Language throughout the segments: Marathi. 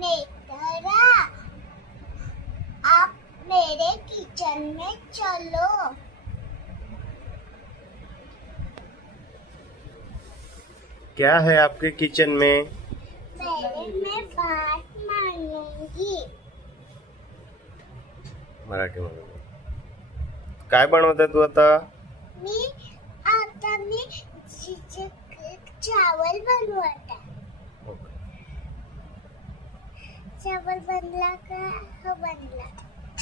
नेतरा, आप मेरे किचन में चलो। क्या है आपके किचन में? मैं भात मांगूंगी। मराठीमध्ये काय बनवत आहे तू आता? मी चावल बनवत आहे। चावल बनला का? हो बनला।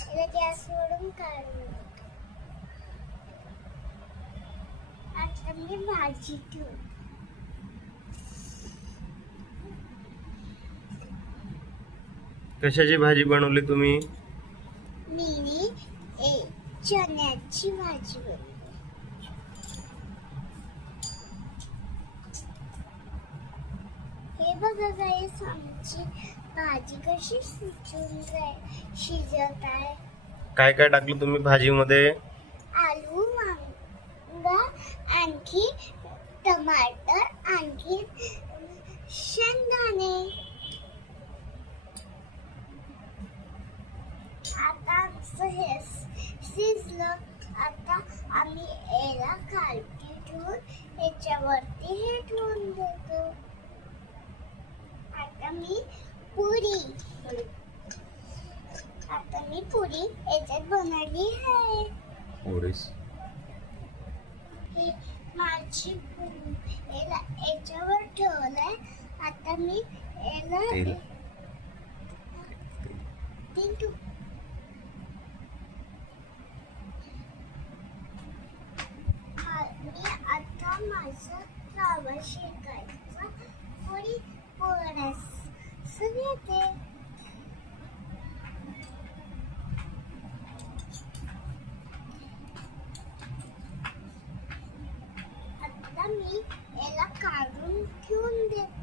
याला गॅसवरून काढून आता मी भाजी ठेवते। कशाची भाजी बनवली तुम्ही? मी चण्याची भाजी बनवली। हे बघा गाईस, आमची भाजी कशी शिजत आहे। काय काय टाकलं तुम्ही भाजीमध्ये? आलू, वांगा, आणखी टमाटर, आणखी शेंगदाणे। आता आमचं हे शिजलं। आता आम्ही याला खालती ठेवून याच्यावरती हे ठेवून देतो। आता मी पुरी याच्यात बनवली आहे। हे माझी याला याच्यावर ठेवलंय। आता मी याला आता माझं रवा शेकायचं पुरी पोळ्यास येते। आता मी याला काढून ठेवून देते।